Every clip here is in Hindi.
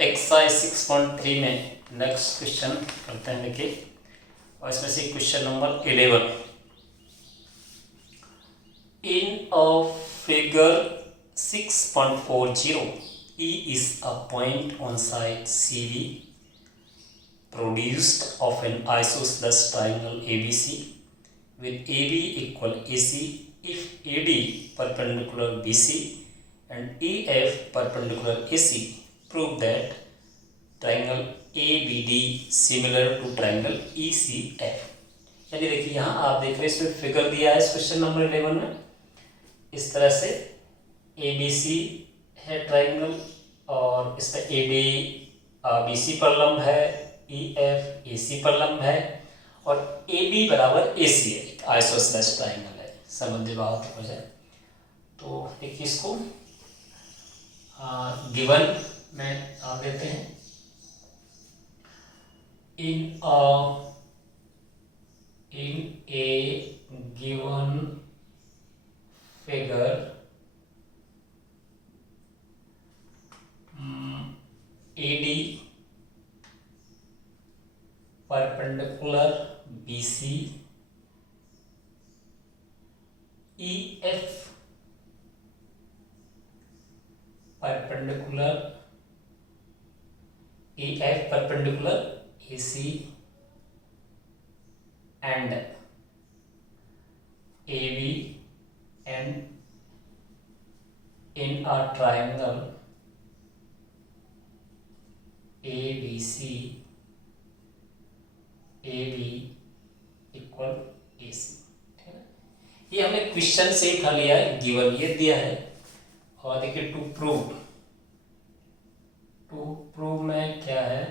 एक्सरसाइज 6.3 में नेक्स्ट क्वेश्चन करते हैं। देखिए, और इसमें से question number 11 in a figure 6.40 E is a point on side CV produced of an isosceles triangle ABC with AB equal AC if AD perpendicular BC and EF perpendicular AC. Prove that triangle ABD similar to triangle ECF। यानी देखिए, यहाँ आप देख रहे हैं इसमें फिगर दिया है इस क्वेश्चन नंबर 11 में। इस तरह से ABC है ट्राइंगल और इसका AD BC पर लंब है, EF AC पर लंब है और AB बराबर AC है, आइसोसेलेस ट्राइंगल है। संबंधी बात हो जाए तो देखिए, इसको गिवन में आप देते हैं in a given figure AD perpendicular BC, EF perpendicular AC and AB and in a triangle ABC AB equal AC। ठीक है, ये हमने क्वेश्चन से उठा लिया है, गिवन ये दिया है। और देखिए, टू प्रूव में क्या है,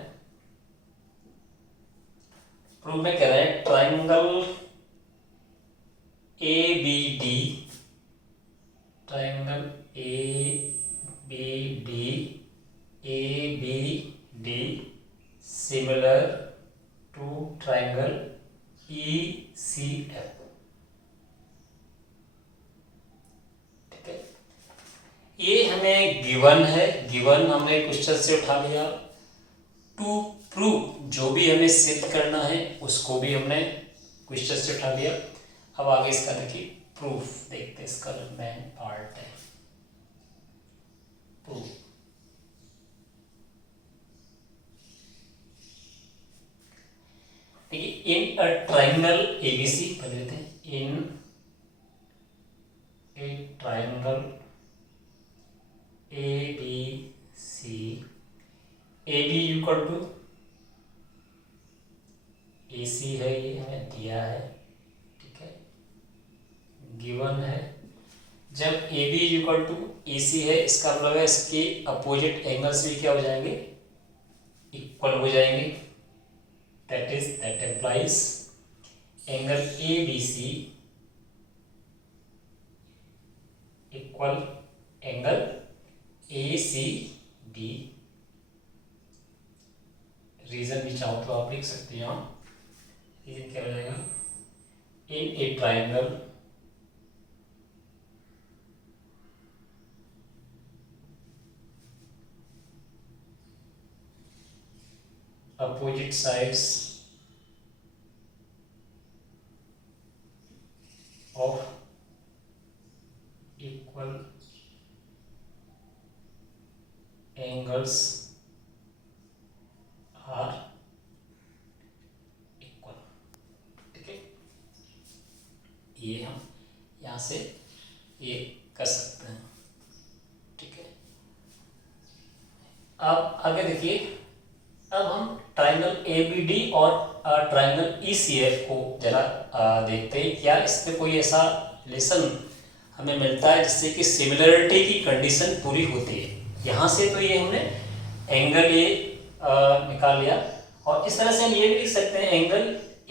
प्रूव में कह रहे हैं triangle ABD similar to triangle ECF। ठीक है, ये हमें गिवन है, गिवन हमने क्वेश्चन से उठा लिया। टू प्रूव, जो भी हमें सिद्ध करना है उसको भी हमने क्वेश्चन से उठा लिया। अब आगे इसका देखिए प्रूफ देखते हैं, इसका मेन पार्ट है प्रूफ। देखिए, इन अ ट्राइंगल ABC कर लेते हैं, in a triangle ABC AB equal to AC है, ये हमें दिया है। ठीक है, गिवन है। जब AB इक्वल टू AC है, इसका मतलब है इसके अपोजिट एंगल्स भी क्या हो जाएंगे, इक्वल हो जाएंगे। That implies angle ABC equal angle ACB। Reason भी चाहो तो आप लिख सकते हैं। यहाँ रीजन क्या हो जाएगा, in a triangle opposite sides of equal angles are equal। ठीक है, ये हम यहाँ से ये कर सकते हैं। ठीक है, अब आगे देखिए, अब हम ट्राइंगल ABD और ट्राइंगल ECF को जरा देखते हैं। क्या इसमें कोई ऐसा रिलेशन हमें मिलता है जिससे कि सिमिलरिटी की कंडीशन पूरी होती है। यहाँ से तो ये हमने एंगल ये निकाल लिया, और इस तरह से हम ये भी लिख सकते हैं एंगल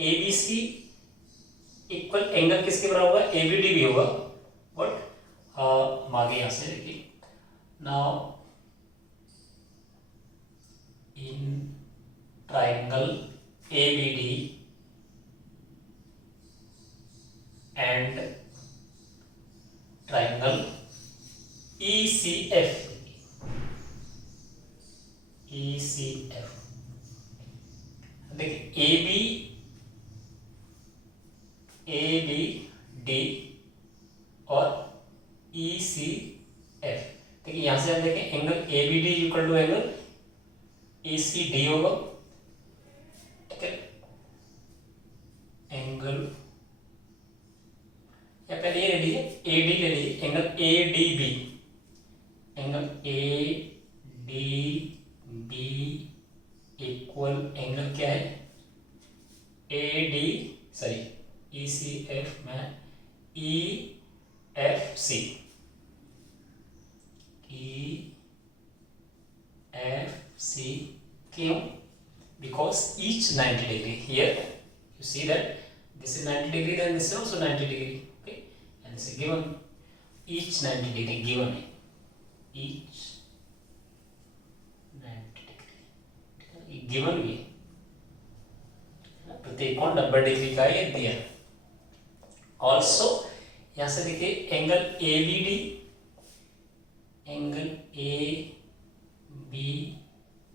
ABC इक्वल एंगल किसके बराबर होगा, ABD भी होगा। बट आगे यहाँ से देखिए, now in triangle ABD and triangle ECF E C F. देखिए ए बी डी और ई सी एफ। देखिए यहां से हम देखें angle A B D equal to angle A C D होगा, ठीक है। एंगल या पहले ये ले लीजिए ए डी ले लीजिए, angle A D B, angle A D B equal angle क्या है A D sorry E C F में E F C, E F C. क्यों? because each 90 degree here you see that this is 90 degree, then this is also 90 degree, okay, and this is given each 90 degree given है, each 90 degree given भी है, प्रत्येक 90 डिग्री का ये दिया। ऑल्सो यहां से देखिए angle A B D, angle A B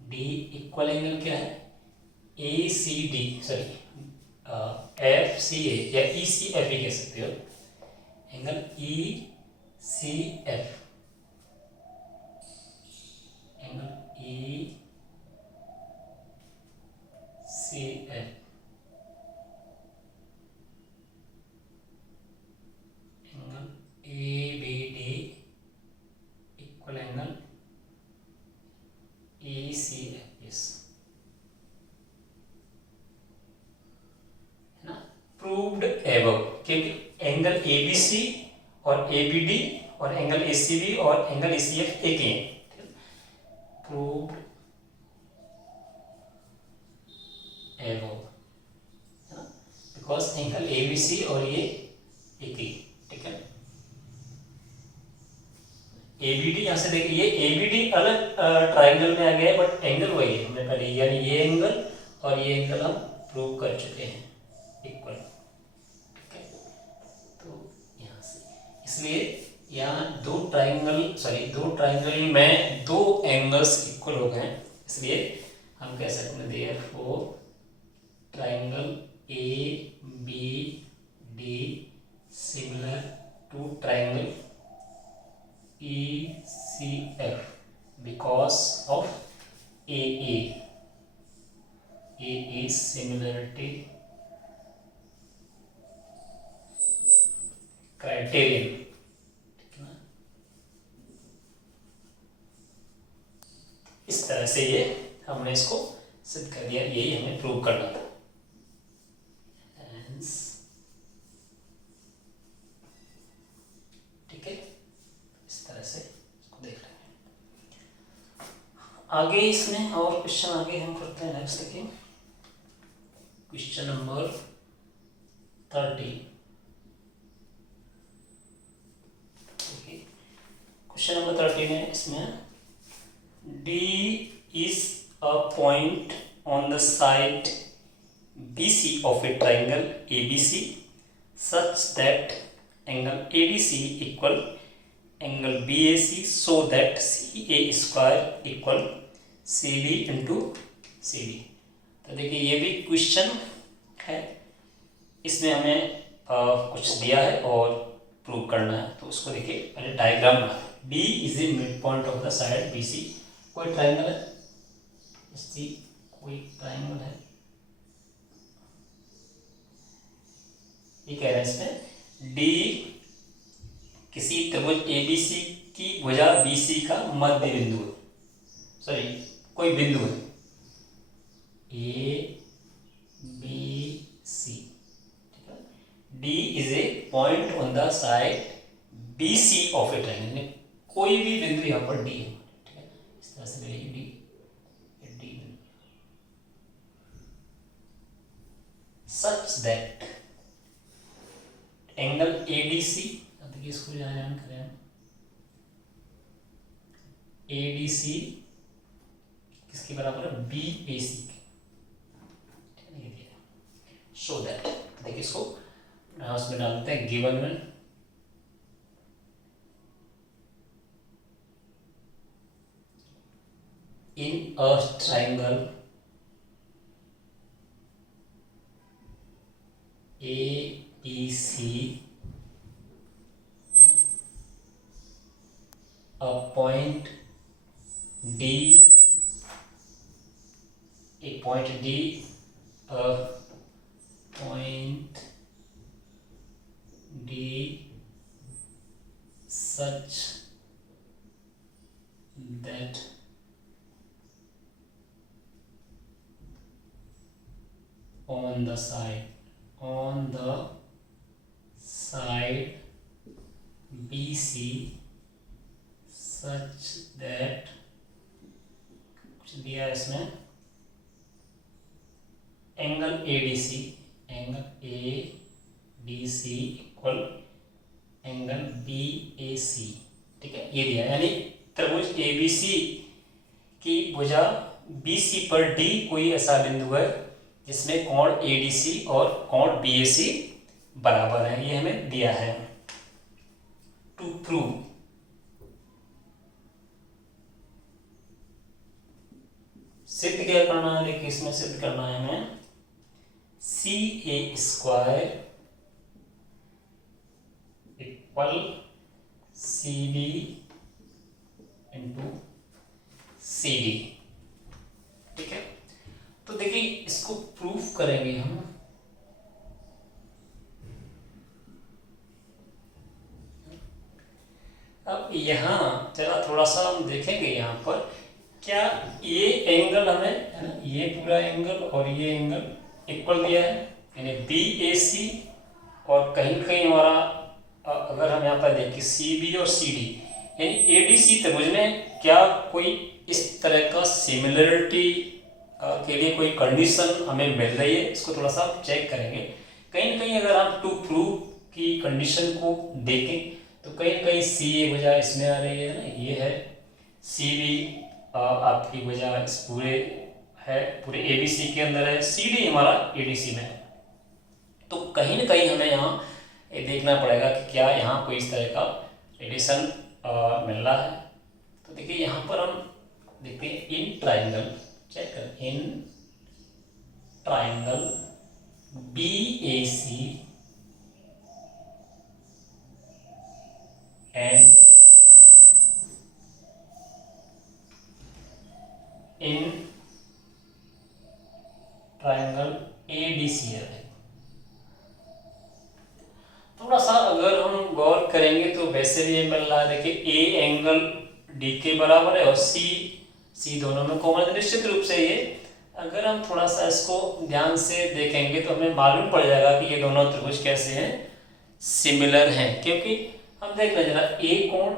D equal angle क्या है A C D sorry F C A या ई सी एफ भी कह सकते हो, angle E C F, angle E C F, angle A B D equal angle A C F, yes, है ना। प्रूव्ड एबव, क्योंकि एंगल ए बी सी और ए बी डी और एंगल ए सी बी और एंगल ए सी एफ एक ही है। प्रूव्ड एबव, है ना, because angle A B C और ये एक ही, ठीक है। ए बी डी यहाँ से देखिए ये ए बी डी अलग ट्राइंगल में आ गया है, बट एंगल वही है हमने पहले, यानी ये एंगल और ये एंगल हम प्रूव कर चुके हैं इक्वल, ठीक है। तो यहाँ से इसलिए यहाँ दो ट्राइंगल में दो एंगल्स इक्वल हो गए, इसलिए हम कह सकते हैं therefore triangle A B D similar to triangle ECF because of AA similarity criterion, ठीक है ना। इस तरह से ये हमने इसको सिद्ध कर दिया, यही हमें प्रूव करना था। ठीक है, इस तरह से इसको देख रहे हैं। आगे इसमें और क्वेश्चन आगे हम करते हैं। नेक्स्ट देखिए क्वेश्चन नंबर 30। क्वेश्चन नंबर 30 में इसमें D is a point on the side BC of a triangle ABC such that angle ADC equal angle BAC so that CA square equal CB into CB। तो देखिए ये भी क्वेश्चन है, इसमें हमें कुछ दिया है और प्रूव करना है। तो उसको देखिए पहले डायग्राम बना। B is a mid point of the side BC। कोई ट्राइंगल है, इसकी कोई ट्राइंगल है, ये कह रहा है इसमें D किसी त्रिभुज ABC की भुजा BC का मध्य बिंदु है, सॉरी कोई बिंदु है ABC, ठीक है। D is a point on the side BC of A triangle, कोई भी बिंदु यहाँ पर D है, ठीक है। इस तरह से D such that angle ADC, देखिए इसको जान करें, ADC किसके बराबर है, BAC के, ठीक है। शो दैट, देखिए इसको उसमें डालते हैं गिवन में, in a triangle ABC, a point D, a point D, a point D such that on the side BC such that कुछ दिया है इसमें, angle ADC equal angle BAC, ठीक है, ये दिया है। यानी त्रिभुज ABC की भुजा BC पर D कोई ऐसा बिंदु है जिसमें कोण ADC और कोण BAC बराबर है, ये हमें दिया है। टू प्रूव सिद्ध क्या करना है, देखिए इसमें सिद्ध करना है हमें CA² equal CB into CD, ठीक है। तो देखिए इसको प्रूफ करेंगे हम। अब यहाँ जरा थोड़ा सा हम देखेंगे, यहाँ पर क्या ये एंगल हमें है ना, ये पूरा एंगल और ये एंगल इक्वल दिया है, यानी BAC, और कहीं कहीं हमारा अगर हम यहाँ पर देखें CB और CD यानी ADC त्रिभुज में क्या कोई इस तरह का सिमिलरिटी के लिए कोई कंडीशन हमें मिल रही है, इसको थोड़ा सा चेक करेंगे। कहीं न कहीं अगर हम टू प्रूव की कंडीशन को देखें तो कहीं न कहीं CA वजह इसमें आ रही है ना, ये है CB आपकी वजह इस पूरे ABC के अंदर है, CD हमारा ADC में है। तो कहीं न कहीं हमें यहाँ ये देखना पड़ेगा कि क्या यहाँ कोई इस तरह का रिलेशन मिल रहा है। तो देखिए यहाँ पर हम देखते हैं इन ट्राइंगल, चेक कर, in triangle BAC and in triangle ADC है। थोड़ा सा अगर हम गौर करेंगे तो वैसे भी ये मिल रहा है, देखिए A एंगल D के बराबर है और C दोनों में कॉमन है। निश्चित रूप से ये अगर हम थोड़ा सा इसको ध्यान से देखेंगे तो हमें मालूम पड़ जाएगा कि ये दोनों त्रिभुज कैसे हैं, सिमिलर हैं, क्योंकि हम देख रहे हैं जरा A कोण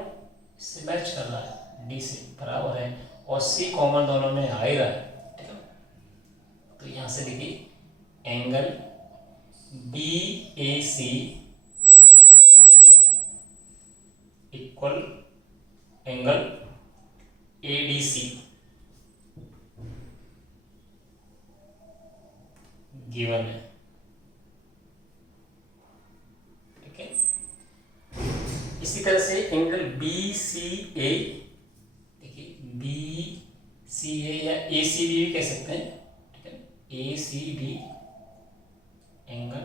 इससे मैच कर रहा है, D से बराबर है, और C कॉमन दोनों में आ ही रहा है, ठीक है। तो यहाँ से देखिए angle BAC equal angle ADC given है, ठीक है। इसी तरह से एंगल BCA, देखिए BCA या ACB भी कह सकते हैं, ठीक है, ACB एंगल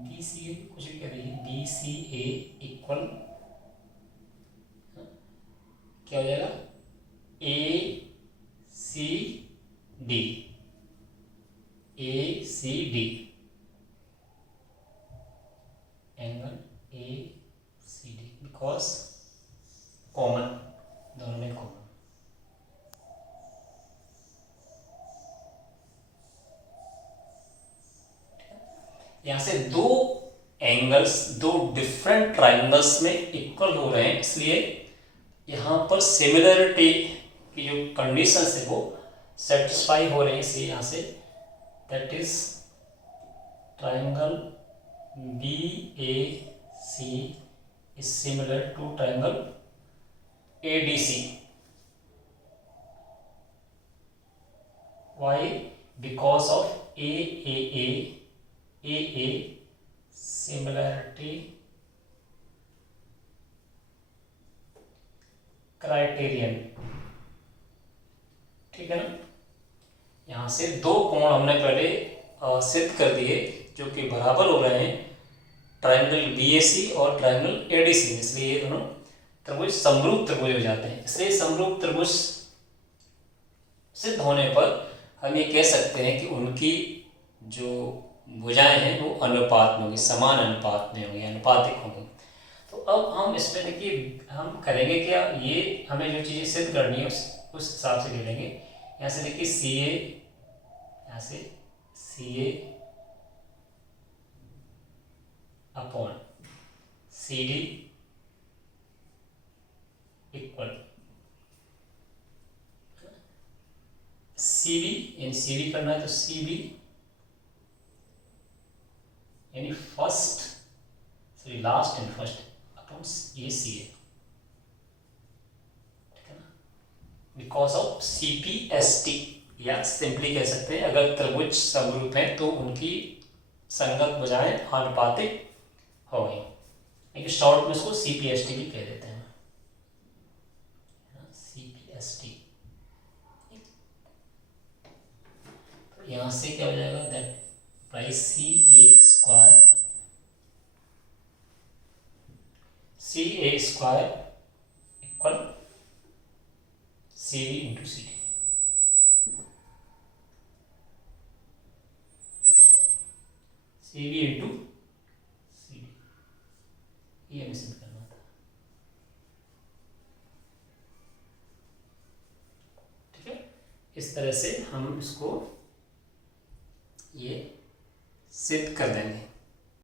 BCA कुछ भी कह दीजिए, BCA इक्वल क्या हो जाएगा ACD angle ACD, because common दोनों में कॉमन। यहाँ से दो एंगल्स दो डिफरेंट ट्राइंगल्स में इक्वल हो रहे हैं, इसलिए यहाँ पर सिमिलरिटी की जो कंडीशंस है वो सेटिस्फाई हो रही है, इसलिए यहाँ से that is triangle BAC is similar to triangle ADC। Why? Because of AA similarity criterion, ठीक है ना। यहाँ से दो कोण हमने पहले सिद्ध कर दिए जो कि बराबर हो रहे हैं, ट्रायंगल BAC और ट्रायंगल ADC, इसलिए ये दोनों त्रिभुज समरूप त्रिभुज हो जाते हैं। इसलिए समरूप त्रिभुज सिद्ध होने पर हम ये कह सकते हैं कि उनकी जो भुजाएं हैं वो अनुपात में होंगी, समान अनुपात में होंगी, अनुपातिक होंगी। तो अब हम इसमें देखिए हम करेंगे क्या, ये हमें जो चीज़ें सिद्ध करनी है उस हिसाब से ले लेंगे। यहाँ से देखिए CA, यहाँ से CA upon CD equal CB, यानी CB करना है तो CB यानी first sorry last and first upon ये CA, ठीक है ना, बिकॉज ऑफ CPST। या सिंपली कह सकते हैं अगर त्रिभुज समरूप हैं तो उनकी संगत भुजाएं आनुपातिक हो गई, लेकिन शॉर्ट में उसको CPST भी कह देते हैं, CPST। तो यहाँ से क्या हो जाएगा, that price CA square equal CB into CD। CB into CD, ये हमें सिद्ध करना था, ठीक है। इस तरह से हम इसको ये सिद्ध कर देंगे।